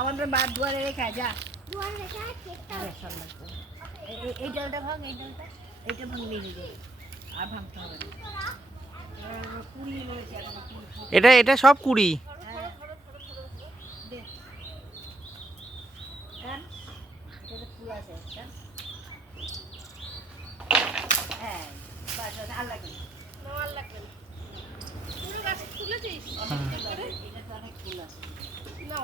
আমাদের বাদ দুয়ারে রেখা যা এই ডালটা ভাঙ, এই ডালটা এইটা ভাঙলেই হয়ে যাবে, আর ভাঙতে হবে না। এটা এটা সব কুড়ি। না